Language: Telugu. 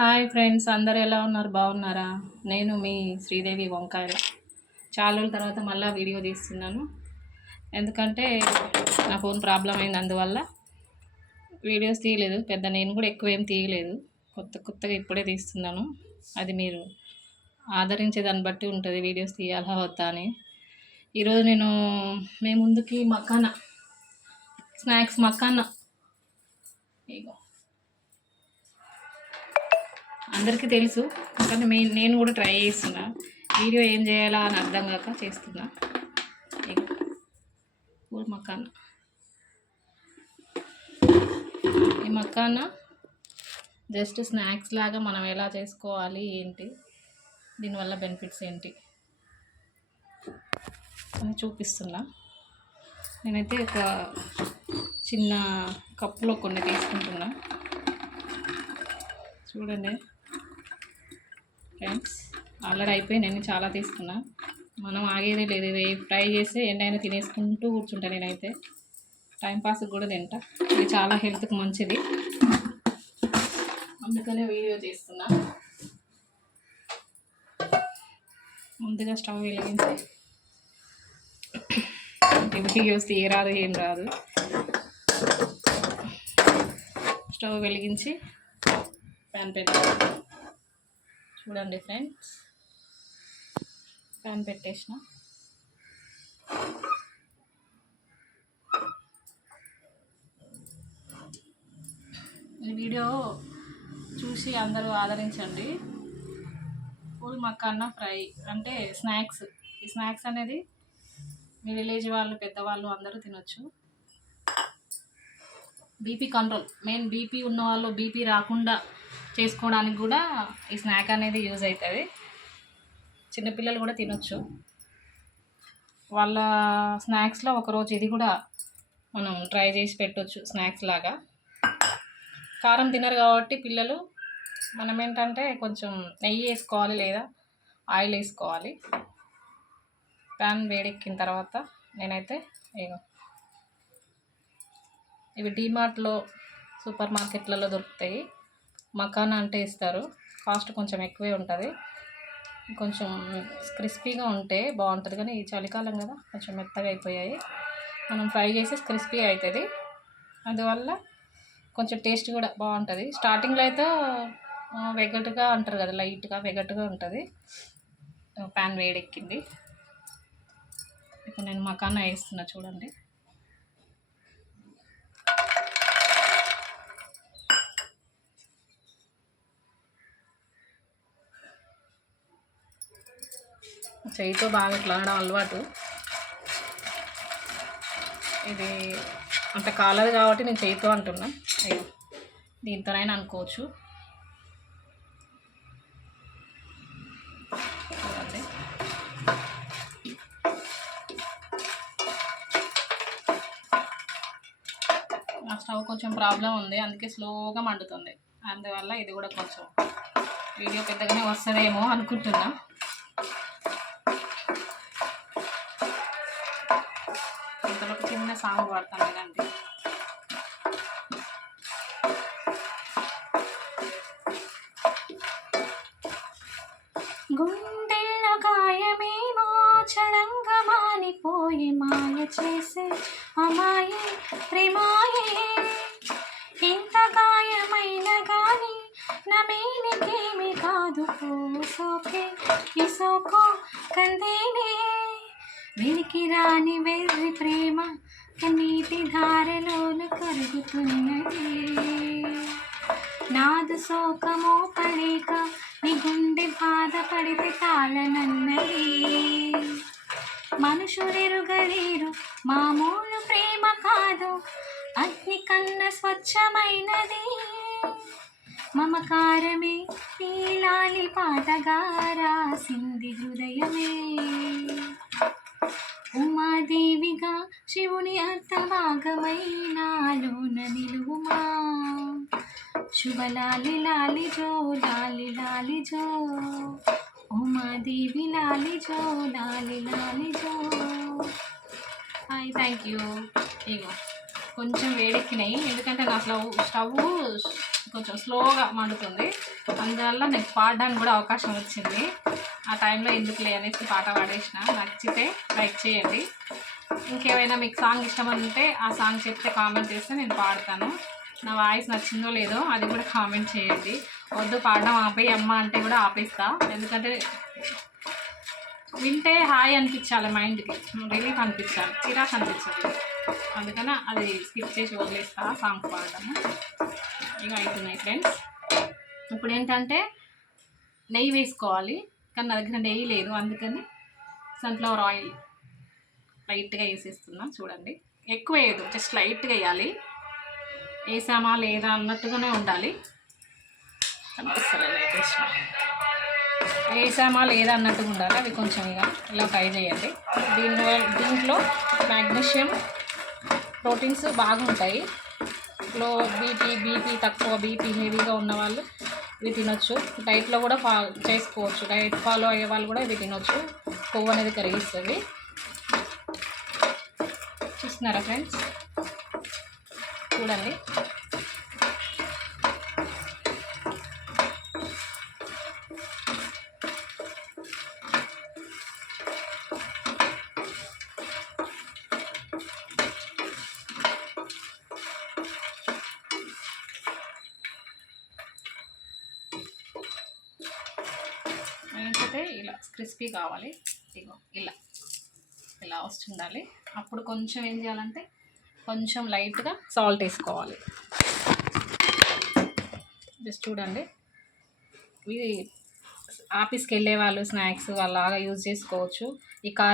హాయ్ ఫ్రెండ్స్, అందరు ఎలా ఉన్నారు? బాగున్నారా? నేను మీ శ్రీదేవి వంకాయల. చాలా రోజుల తర్వాత మళ్ళీ వీడియో తీస్తున్నాను. ఎందుకంటే నా ఫోన్ ప్రాబ్లం అయింది, అందువల్ల వీడియోస్ తీయలేదు. నేను కూడా ఎక్కువ ఏం తీయలేదు, కొత్తగా ఇప్పుడే తీస్తున్నాను. అది మీరు ఆదరించే దాన్ని బట్టి ఉంటుంది వీడియోస్ తీయాలా వద్దా అని. ఈరోజు నేను మీ ముందుకి స్నాక్స్ మకానా ఇగో అందరికీ తెలుసు, కానీ నేను కూడా ట్రై చేస్తున్నా. వీడియో ఏం చేయాలా అని అర్థం కాక చేస్తున్నా. పూల్ మకానా, ఈ మకానా జస్ట్ స్నాక్స్ లాగా మనం ఎలా చేసుకోవాలి, ఏంటి దీనివల్ల బెనిఫిట్స్ ఏంటి అని చూపిస్తున్నా. నేనైతే ఒక చిన్న కప్పులో కొన్ని తీసుకుంటున్నా, చూడండి ఫ్రెండ్స్. ఆల్రెడీ అయిపోయి నేను చాలా తీసుకున్నా. మనం ఆగేదే లేదు, ఇది ఫ్రై చేసి ఎండైనా తినేసుకుంటూ కూర్చుంటా. నేనైతే టైంపాస్కి కూడా తింటా. ఇది చాలా హెల్త్కి మంచిది, అందుకనే వీడియో చేస్తున్నా. ముందుగా స్టవ్ వెలిగించి, వీడియోస్ తీయరాదు ఏం రాదు. స్టవ్ వెలిగించి ప్యాన్ పెట్టాను. చూడండి ఫ్రెండ్స్, ప్యాన్ పెట్టేసిన. ఈ వీడియో చూసి అందరూ ఆదరించండి. పూల్ మకానా ఫ్రై అంటే స్నాక్స్. ఈ స్నాక్స్ అనేది మీ విలేజ్ వాళ్ళు, పెద్దవాళ్ళు అందరూ తినొచ్చు. బీపీ కంట్రోల్, మెయిన్ బీపీ ఉన్న వాళ్ళు బీపీ రాకుండా చేసుకోవడానికి కూడా ఈ స్నాక్ అనేది యూజ్ అవుతుంది. చిన్నపిల్లలు కూడా తినొచ్చు. వాళ్ళ స్నాక్స్లో ఒకరోజు ఇది కూడా మనం ట్రై చేసి పెట్టవచ్చు స్నాక్స్ లాగా. కారం తినరు కాబట్టి పిల్లలు, మనం ఏంటంటే కొంచెం నెయ్యి వేసుకోవాలి లేదా ఆయిల్ వేసుకోవాలి. ప్యాన్ వేడెక్కిన తర్వాత నేనైతే ఇవి డీమార్ట్లో, సూపర్ మార్కెట్లలో దొరుకుతాయి. మకానా అంటే ఇస్తారు, కాస్ట్ కొంచెం ఎక్కువే ఉంటుంది. కొంచెం క్రిస్పీగా ఉంటే బాగుంటుంది, కానీ ఈ చలికాలం కదా కొంచెం మెత్తగా అయిపోయాయి. మనం ఫ్రై చేసి క్రిస్పీ అవుతుంది, అందువల్ల కొంచెం టేస్ట్ కూడా బాగుంటుంది. స్టార్టింగ్లో అయితే వెగటుగా అంటారు కదా, లైట్గా వెగటుగా ఉంటుంది. ప్యాన్ వేడెక్కింది, ఇప్పుడు నేను మకానా వేస్తున్నా. చూడండి, చేయితో బాగా ఇట్లా అనడం అలవాటు. ఇది అంత కాలదు కాబట్టి నేను చేయితో అంటున్నా. దీంతోనైనా అనుకోవచ్చు. చూడండి, నా స్టవ్ కొంచెం ప్రాబ్లం ఉంది, అందుకే స్లోగా మండుతుంది. అందువల్ల ఇది కూడా కొంచెం వీడియో పెద్దగానే వస్తుందేమో అనుకుంటున్నా. ఇంతలో చిన్న సాంగ్ పడతాను కదండి. గుండెల్లో గాయమేమో చలంగా మానిపోయి మాయ చేసే అమాయే ప్రేమాయే. ఎంత గాయమైన గాని నమేనికేమి కాదు, సోకే ఇసోకో కందేనే. వెలికి రాని వెర్రి ప్రేమ కన్నీటి ధారలోన కరుగుతున్నది. నాదు శోకమో పడేక నీ గుండె బాధపడితే తాళనన్నది. మనుషులెరుగలేరు మామూలు ప్రేమ కాదు, అగ్ని కన్న స్వచ్ఛమైనది. మమకారమే నీలాలి పాటగా రాసింది హృదయమే. ఉమాదేవిగా శివుని అర్థభాగమైనాలోన నిలువుమా. శుభలాలి లాలి జో, లాలి లాలి జో, ఉమాదేవి లాలి జో, లాలి లాలి జో. Hi, thank you. ఇగో కొంచెం వేడెక్కినాయి, ఎందుకంటే నా స్టవ్ కొంచెం స్లోగా మండుతుంది. అందువల్ల నేను పాడడానికి కూడా అవకాశం వచ్చింది. ఆ టైంలో ఎందుకులే అనేసి పాట పాడేసిన. నచ్చితే లైక్ చేయండి. ఇంకేమైనా మీకు సాంగ్ ఇష్టమంటే ఆ సాంగ్ చెప్తే కామెంట్ చేస్తే నేను పాడతాను. నా వాయిస్ నచ్చిందో లేదో అది కూడా కామెంట్ చేయండి. వద్దు పాడడం ఆపేయి అమ్మ అంటే కూడా ఆపేస్తా. ఎందుకంటే వింటే హాయ్ అనిపించాలి, మైండ్కి రిలీఫ్ అనిపించాలి, చిరాకు అనిపించాలి. అందుకని అది స్కిప్ చేసి వదిలేస్తా సాంగ్ పాడటము. ఇక అవుతున్నాయి ఫ్రెండ్స్. ఇప్పుడు ఏంటంటే నెయ్యి వేసుకోవాలి, కానీ నా దగ్గర నెయ్యి లేదు. అందుకని సన్ఫ్లవర్ ఆయిల్ లైట్గా వేసేస్తున్నా. చూడండి, ఎక్కువ వేయదు, జస్ట్ లైట్గా వేయాలి. వేసామా లేదా అన్నట్టుగానే ఉండాలి. కనిపిస్తలేదు వేసామా లేదా అన్నట్టుగా ఉండాలి. అవి కొంచెం ఇలా ఫ్రై చేయండి. దీంట్లో మ్యాగ్నీషియం ప్రోటీన్స్ బాగుంటాయి. లో బీపీ తక్కువ, బీపీ హెవీగా ఉన్న వాళ్ళు ఇవి తినొచ్చు. డైట్లో కూడా చేసుకోవచ్చు. డైట్ ఫాలో అయ్యే వాళ్ళు కూడా ఇవి తినొచ్చు. కొవ్వు అనేది కరిగిస్తుంది. చూస్తున్నారా ఫ్రెండ్స్? చూడండి. ఏంటంటే ఇలా క్రిస్పీ కావాలి. ఇగో ఇలా వస్తుండాలి. అప్పుడు కొంచెం ఏం చేయాలంటే కొంచెం లైట్గా సాల్ట్ వేసుకోవాలి. జస్ట్ చూడండి, ఇవి ఆఫీస్కి వెళ్ళే వాళ్ళు స్నాక్స్ అలాగా యూజ్ చేసుకోవచ్చు. ఈ కారం